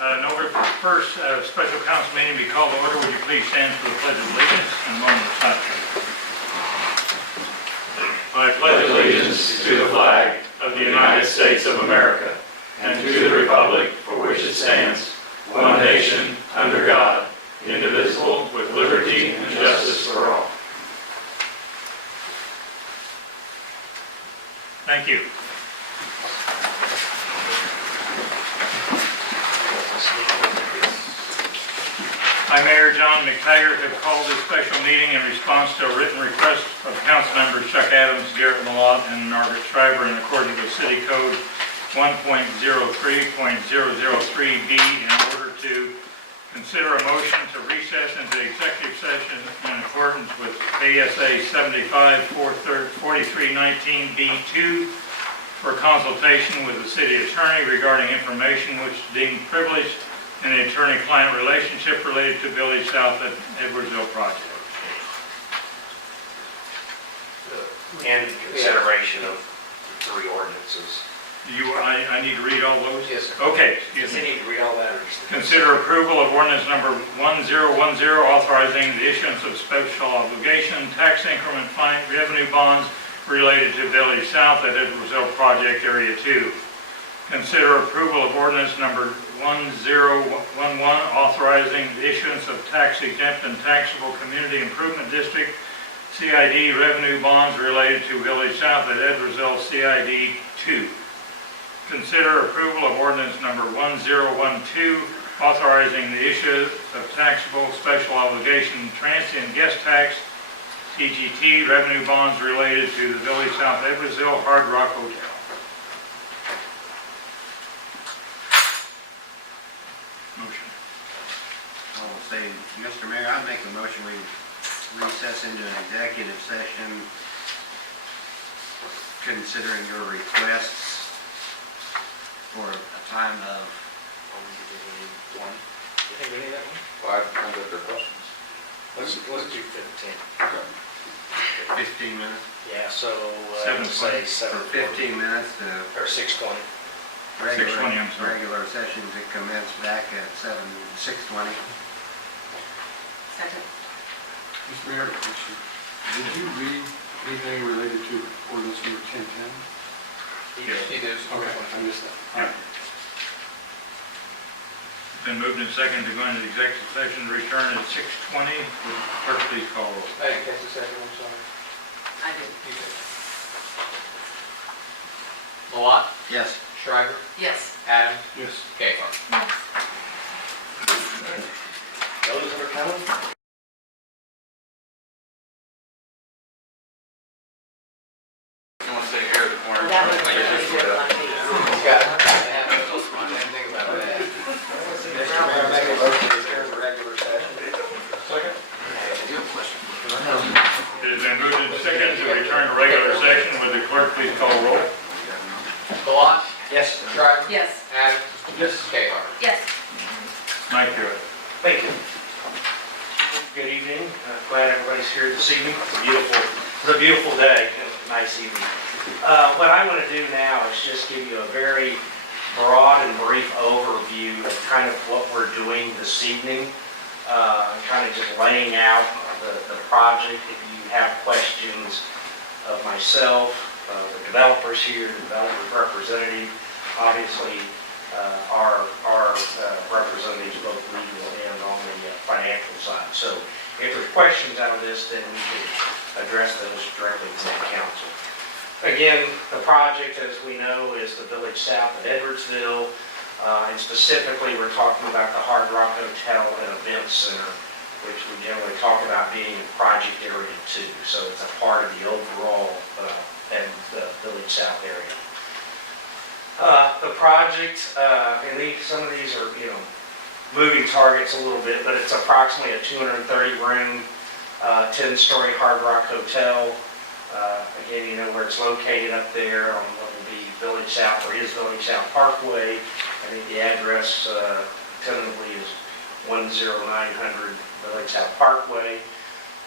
November 1st, special council meeting be called to order. Would you please stand for the Pledge of Allegiance and a moment of silence? I pledge allegiance to the flag of the United States of America and to the republic for which it stands, one nation, under God, indivisible, with liberty and justice for all. Thank you. I, Mayor John McTaggart, have called this special meeting in response to a written request of council members Chuck Adams, Garrett Malott, and Margaret Schreiber in accordance with City Code 1.03.003B in order to consider a motion to recess into executive session in accordance with ASA 75-4319B2 for consultation with the city attorney regarding information which is deemed privileged in the attorney-client relationship related to Village South at Edwardsville project. And consideration of 3 ordinances. I need to read all those? Yes, sir. Okay. Does he need to read all that? Or just Consider approval of ordinance number 1010, authorizing the issuance of special obligation tax increment fine revenue bonds related to Village South at Edwardsville Project Area 2. Consider approval of ordinance number 1011, authorizing the issuance of tax-exempt and taxable Community Improvement District CID revenue bonds related to Village South at Edwardsville CID 2. Consider approval of ordinance number 1012, authorizing the issue of taxable special obligation transient guest tax TGT revenue bonds related to the Village South Edwardsville Hard Rock Hotel. Motion. I'll say, Mr. Mayor, I'd make a motion we recess into an executive session considering your requests for a time of... one. You think we need that one? Well, I've got their questions. Let's do 15. Okay. 15 minutes, Yeah, so Say say for 7 15 minutes to or 6:20. 6:20, I'm sorry. regular session to commence back at 6:20. Second. Mr. Mayor, question. Did you read anything related to ordinance number 1010? He did. Okay, I missed that. Yeah. Been moved and seconded to go into executive session, return at 6:20. Would clerk please call roll? I didn't catch the second one, sorry. I did. You did. Malott, Yes. Schreiber, Yes. Adams, Yes. Gayford. Yes. Those that are coming? You want to say here at the corner? That was Like, it's just for the- Got it. I didn't think about that. Mr. Mayor, make a motion to adjourn the regular session. Second? It has been moved and seconded to return to regular session. Would the clerk please call roll? Malott, Yes. Schreiber, Yes. Adams, Yes. Gayford. Yes. Mike Hewitt. Thank you. Good evening. Glad everybody's here this evening. It's a beautiful day. It's a nice evening. What I want to do now is just give you a very broad and brief overview of kind of what we're doing this evening. Kind of just laying out the project. If you have questions of myself, the developers here, the developer's representative, obviously our representatives, both legal and on the financial side. So if there's questions out of this, then we can address those directly to the council. Again, the project, as we know, is the Village South at Edwardsville, and specifically we're talking about the Hard Rock Hotel and Event Center, which we generally talk about being in Project Area 2. So it's a part of the overall and the Village South area. The project, and some of these are, moving targets a little bit, but it's approximately a 230-room, 10-story Hard Rock Hotel. Again, you know where it's located up there on what will be Village South, or is Village South Parkway. I think the address tentatively is 10900 Village South Parkway.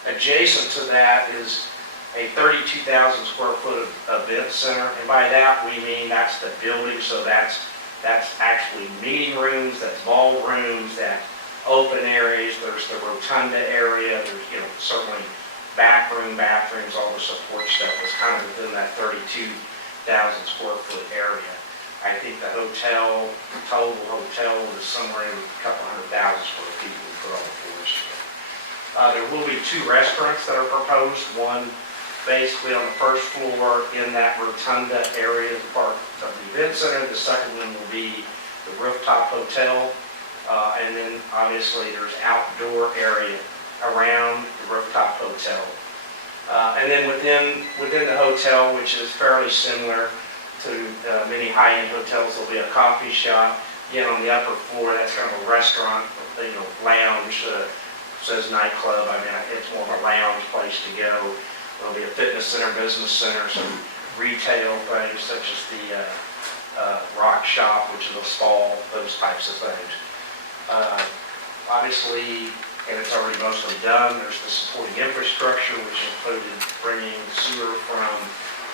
Adjacent to that is a 32,000 square foot event center, and by that we mean that's the building, so that's That's actually meeting rooms, that's ballrooms, that open areas, there's the rotunda area, there's, certainly bathrooms, all the support stuff is kind of within that 32,000 square foot area. I think the total hotel is somewhere in a couple 100,000 square feet we put all the floors together. There will be 2 restaurants that are proposed, one basically on the first floor in that rotunda area, the part of the event center. The second one will be the rooftop hotel, and then obviously there's outdoor area around the rooftop hotel. And then within the hotel, which is fairly similar to many high-end hotels, there'll be a coffee shop. Again, on the upper floor, that's kind of a restaurant, lounge, says nightclub. I mean, it's more of a lounge place to go. There'll be a fitness center, business center, some retail things such as the rock shop, which is a spa, those types of things. Obviously, and it's already mostly done, there's the supporting infrastructure, which included bringing sewer from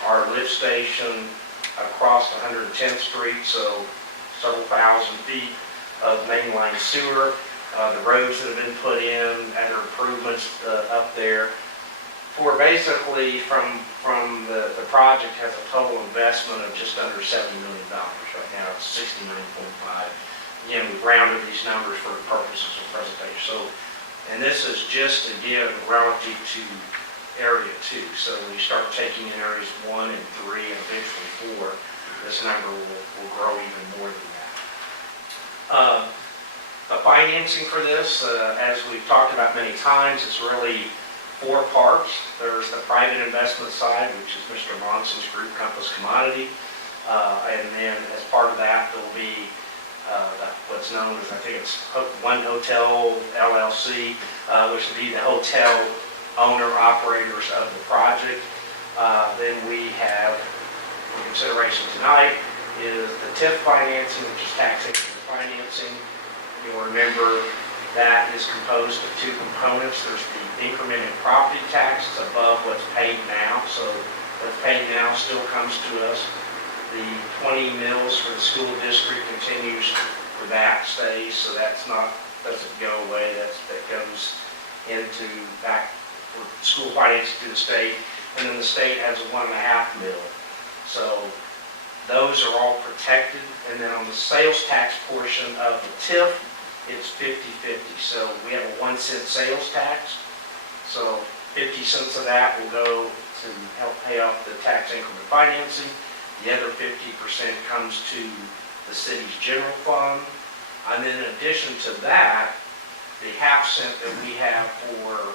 our lift station across 110th Street, so several thousand feet of mainline sewer. The roads that have been put in, other improvements up there. For basically, from the project has a total investment of just under $70 million. Right now it's 69.5. Again, we've rounded these numbers for the purposes of presentation. So, and this is just again relative to area 2. So when you start taking in areas 1 and 3 and eventually 4, this number will grow even more than that. The financing for this, as we've talked about many times, is really 4 parts. There's the private investment side, which is Mr. Monson's group, Compass Commodity. And then as part of that, there'll be what's known as, I think it's One Hotel LLC, which will be the hotel owner-operators of the project. Then we have, for consideration tonight, is the TIF financing, which is tax increment financing. You'll remember that is composed of 2 components. There's the increment in property taxes above what's paid now. So what's paid now still comes to us. The 20 mills for the school district continues for that stays, so doesn't go away. That goes into back for school financing to the state, and then the state has a 1.5 mil. So those are all protected, and then on the sales tax portion of the TIF, it's 50/50. So we have a 1-cent sales tax. So 50 cents of that will go to help pay off the tax increment financing. The other 50% comes to the city's general fund. And then in addition to that, the ½ cent that we have for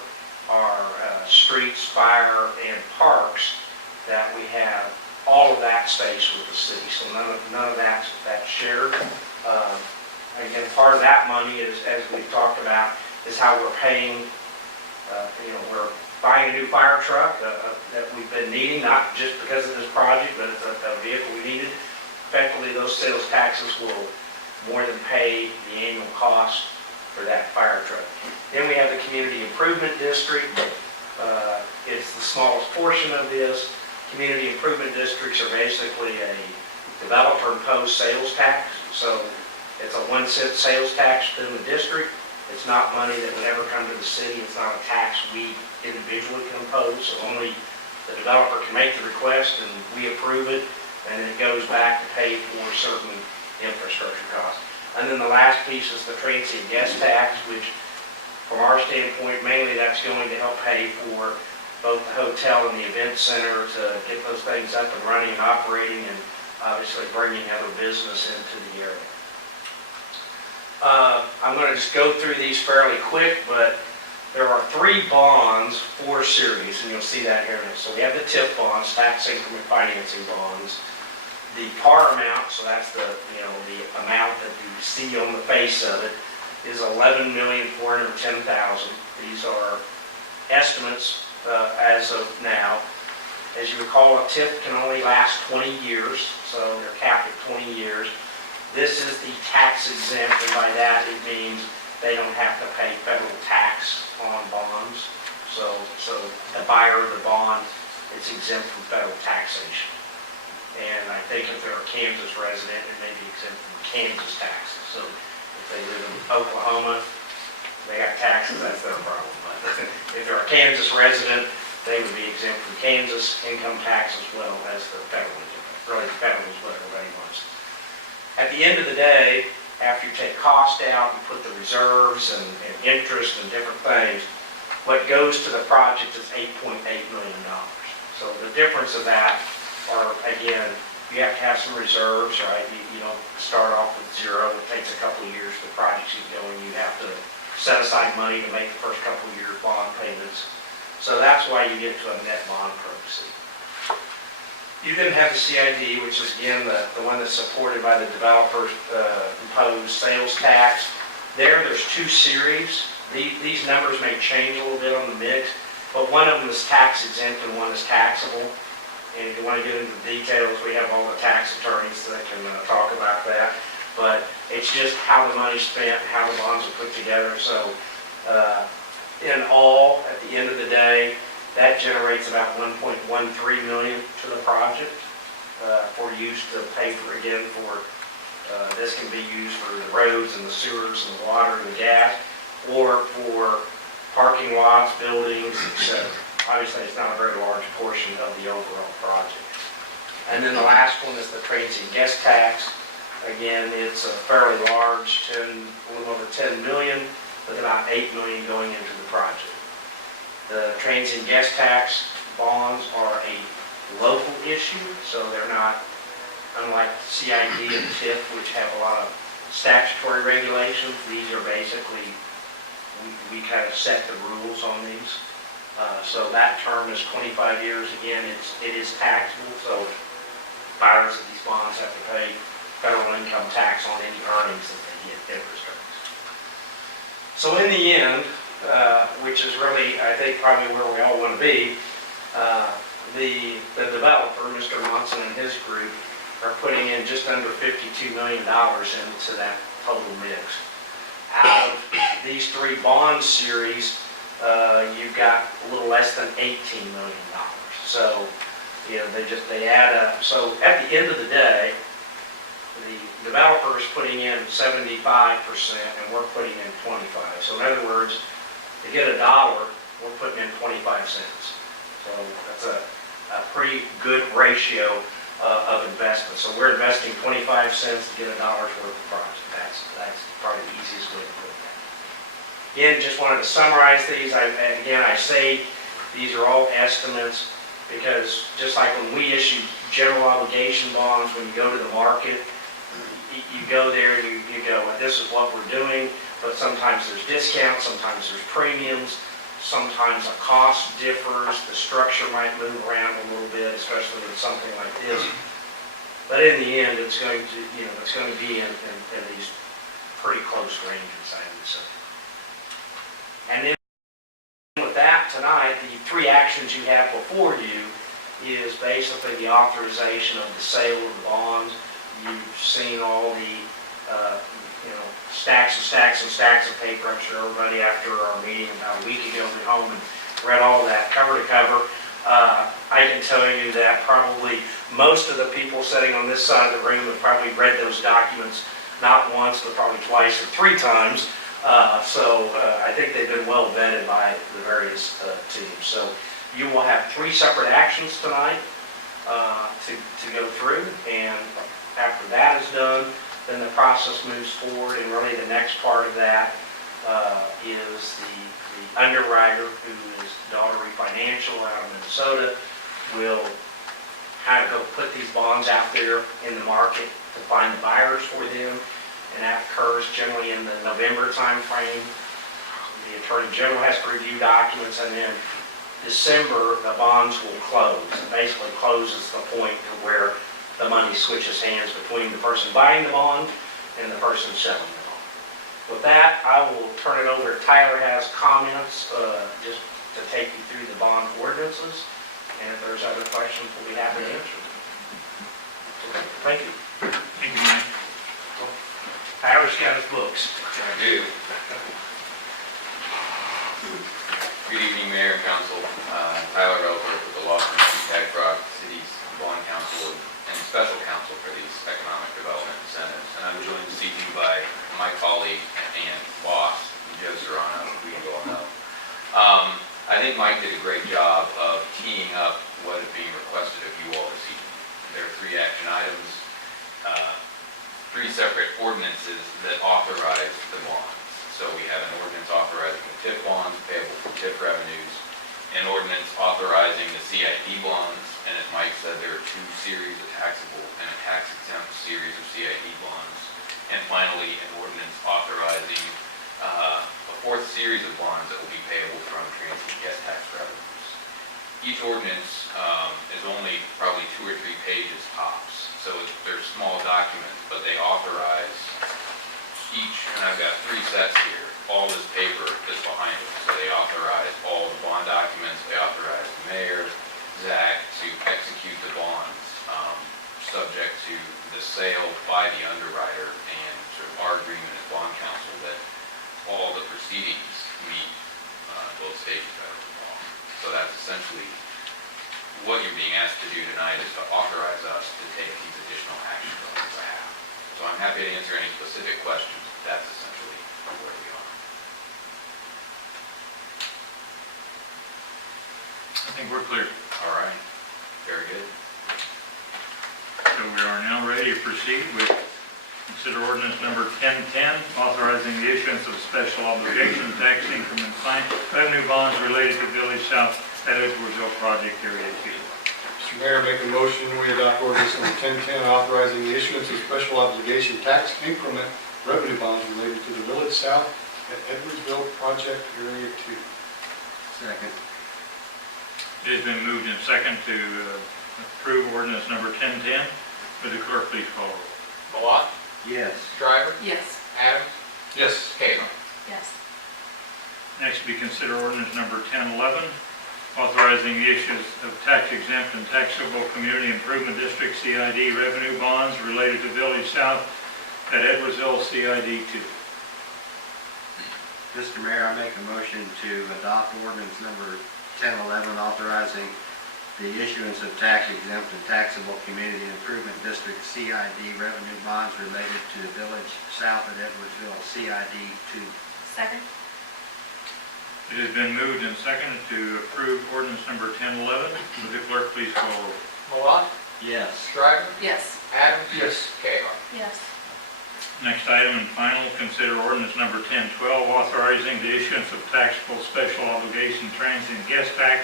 our streets, fire, and parks, that we have, all of that stays with the city. So none of that's shared. Again, part of that money is, as we've talked about, is how we're paying, we're buying a new fire truck that we've been needing, not just because of this project, but it's a vehicle we needed. Effectively, those sales taxes will more than pay the annual cost for that fire truck. Then we have the community improvement district. It's the smallest portion of this. Community improvement districts are basically a developer-imposed sales tax. So it's a 1-cent sales tax within the district. It's not money that would ever come to the city. It's not a tax we individually can impose. So only the developer can make the request and we approve it, and then it goes back to pay for certain infrastructure costs. And then the last piece is the transient guest tax, which from our standpoint, mainly that's going to help pay for both the hotel and the event center to get those things up and running and operating, and obviously bringing other business into the area. I'm going to just go through these fairly quick, but there are 3 bonds, 4 series, and you'll see that here next. So we have the TIF bonds, tax increment financing bonds. The par amount, so that's the amount that you see on the face of it, is $11,410,000. These are estimates as of now. As you recall, a TIF can only last 20 years, so they're capped at 20 years. This is the tax exempt, and by that it means they don't have to pay federal tax on bonds. So the buyer of the bond, it's exempt from federal taxation. And I think if they're a Kansas resident, it may be exempt from Kansas taxes. So if they live in Oklahoma, they got taxes, that's their problem. But if they're a Kansas resident, they would be exempt from Kansas income tax as well as the federal income. Really, the federal is what everybody wants. At the end of the day, after you take cost out and put the reserves and interest and different things, what goes to the project is $8.8 million. So the difference of that are, again, you have to have some reserves, right? You don't start off with zero. It takes a couple of years for the project to get going. You have to set aside money to make the first couple of years bond payments. So that's why you get to a net bond proceed. You then have the CID, which is again the one that's supported by the developer's imposed sales tax. There's two series. These numbers may change a little bit on the mix, but one of them is tax exempt and one is taxable. And if you want to get into the details, we have all the tax attorneys that can talk about that. But it's just how the money's spent, how the bonds are put together. So in all, at the end of the day, that generates about $1.13 million to the project for use to pay for, again, for this can be used for the roads and the sewers and the water and the gas, or for parking lots, buildings, etc. Obviously, it's not a very large portion of the overall project. And then the last one is the transient guest tax. Again, it's a fairly large, a little over 10 million, with about 8 million going into the project. The transient guest tax bonds are a local issue, so they're not, unlike CID and TIF, which have a lot of statutory regulations. These are basically, we kind of set the rules on these. So that term is 25 years. Again, it is taxable, so buyers of these bonds have to pay federal income tax on any earnings that they get, interest earnings. So in the end, which is really, I think, probably where we all want to be, the developer, Mr. Monson and his group, are putting in just under $52 million into that total mix. Out of these three bond series, you've got a little less than $18 million. So, you know, they add up. So at the end of the day, the developer is putting in 75% and we're putting in 25. So in other words, to get $1, we're putting in 25 cents. So that's a pretty good ratio of investment. So we're investing 25 cents to get $1 worth of project. That's probably the easiest way to put that. Again, just wanted to summarize these. Again, I say these are all estimates because just like when we issue general obligation bonds, when you go to the market, you go there and you go, well, this is what we're doing, but sometimes there's discounts, sometimes there's premiums, sometimes the cost differs, the structure might move around a little bit, especially with something like this. But in the end, it's going to, it's going to be in these pretty close ranges, I would say. And then with that tonight, the three actions you have before you is basically the authorization of the sale of the bonds. You've seen all the, stacks and stacks and stacks of paper. I'm sure everybody after our meeting about a week ago went home and read all that cover to cover. I can tell you that probably most of the people sitting on this side of the room have probably read those documents not once, but probably twice or three times. So I think they've been well vetted by the various teams. So you will have three separate actions tonight to go through, and after that is done, then the process moves forward, and really the next part of that is the underwriter, who is Daughtery Financial out of Minnesota, will kind of go put these bonds out there in the market to find the buyers for them, and that occurs generally in the November time frame. The Attorney General has to review documents, and then December, the bonds will close. It basically closes the point to where the money switches hands between the person buying the bond and the person selling the bond. With that, I will turn it over. Tyler has comments just to take you through the bond ordinances, and if there's other questions, we'll be happy to answer them. Thank you. Thank you, Mike. Tyler's got his books. I do. Good evening, Mayor and Council. Tyler Ellsworth with the law firm CTAG Brock, City's Bond Counsel and special counsel for these economic development incentives. And I'm joined this evening by my colleague and boss, Joe Serrano, who you all know. I think Mike did a great job of teeing up what is being requested of you all this evening. There are 3 action items, 3 separate ordinances that authorize the bonds. So we have an ordinance authorizing the TIF bonds payable from TIF revenues, an ordinance authorizing the CID bonds, and as Mike said, there are 2 series of taxable and a tax-exempt series of CID bonds. And finally, an ordinance authorizing a 4th series of bonds that will be payable from transient guest tax revenues. Each ordinance is only probably 2 or 3 pages tops, so they're small documents, but they authorize each, and I've got 3 sets here, all this paper is behind it. So they authorize all the bond documents, they authorize the mayor, Zach, to execute the bonds, subject to the sale by the underwriter and sort of our agreement as bond counsel that all the proceedings meet both stages of the law. So that's essentially what you're being asked to do tonight, is to authorize us to take these additional actions on your behalf. So I'm happy to answer any specific questions, but that's essentially where we are. I think we're clear. All right, very good. So we are now ready to proceed with consider ordinance number 1010, authorizing the issuance of special obligation tax increment fine revenue bonds related to Village South at Edwardsville Project Area 2. Mr. Mayor, make a motion, we adopt ordinance number 1010, authorizing the issuance of special obligation tax increment revenue bonds related to the Village South at Edwardsville Project Area 2. Second. It has been moved and second to approve ordinance number 1010. Would the clerk please call roll? Malat? Yes. Shriver? Yes. Adams? Yes. Cagle? Yes. Next, we consider ordinance number 1011, authorizing the issuance of tax-exempt and taxable Community Improvement District CID revenue bonds related to Village South at Edwardsville CID 2. Mr. Mayor, I make a motion to adopt ordinance number 1011, authorizing the issuance of tax-exempt and taxable Community Improvement District CID revenue bonds related to the Village South at Edwardsville CID 2. Second? It has been moved and seconded to approve ordinance number 1011. Would the clerk please call roll? Malat? Yes. Shriver? Yes. Adams? Yes. Cagle? Yes. Next item and final, consider ordinance number 1012, authorizing the issuance of taxable special obligation transient guest tax,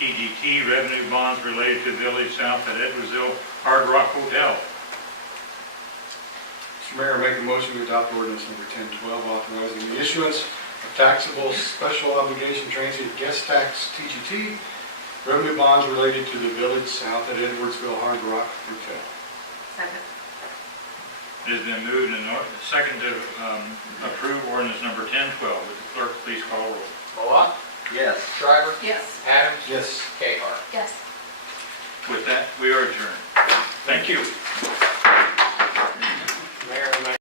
TGT, revenue bonds related to Village South at Edwardsville Hard Rock Hotel. Mr. Mayor, make a motion, we adopt ordinance number 1012, authorizing the issuance of taxable special obligation transient guest tax, TGT, revenue bonds related to the Village South at Edwardsville Hard Rock Hotel. Second? It has been moved and seconded to approve ordinance number 1012. Would the clerk please call roll? Malat? Yes. Shriver? Yes. Adams? Yes.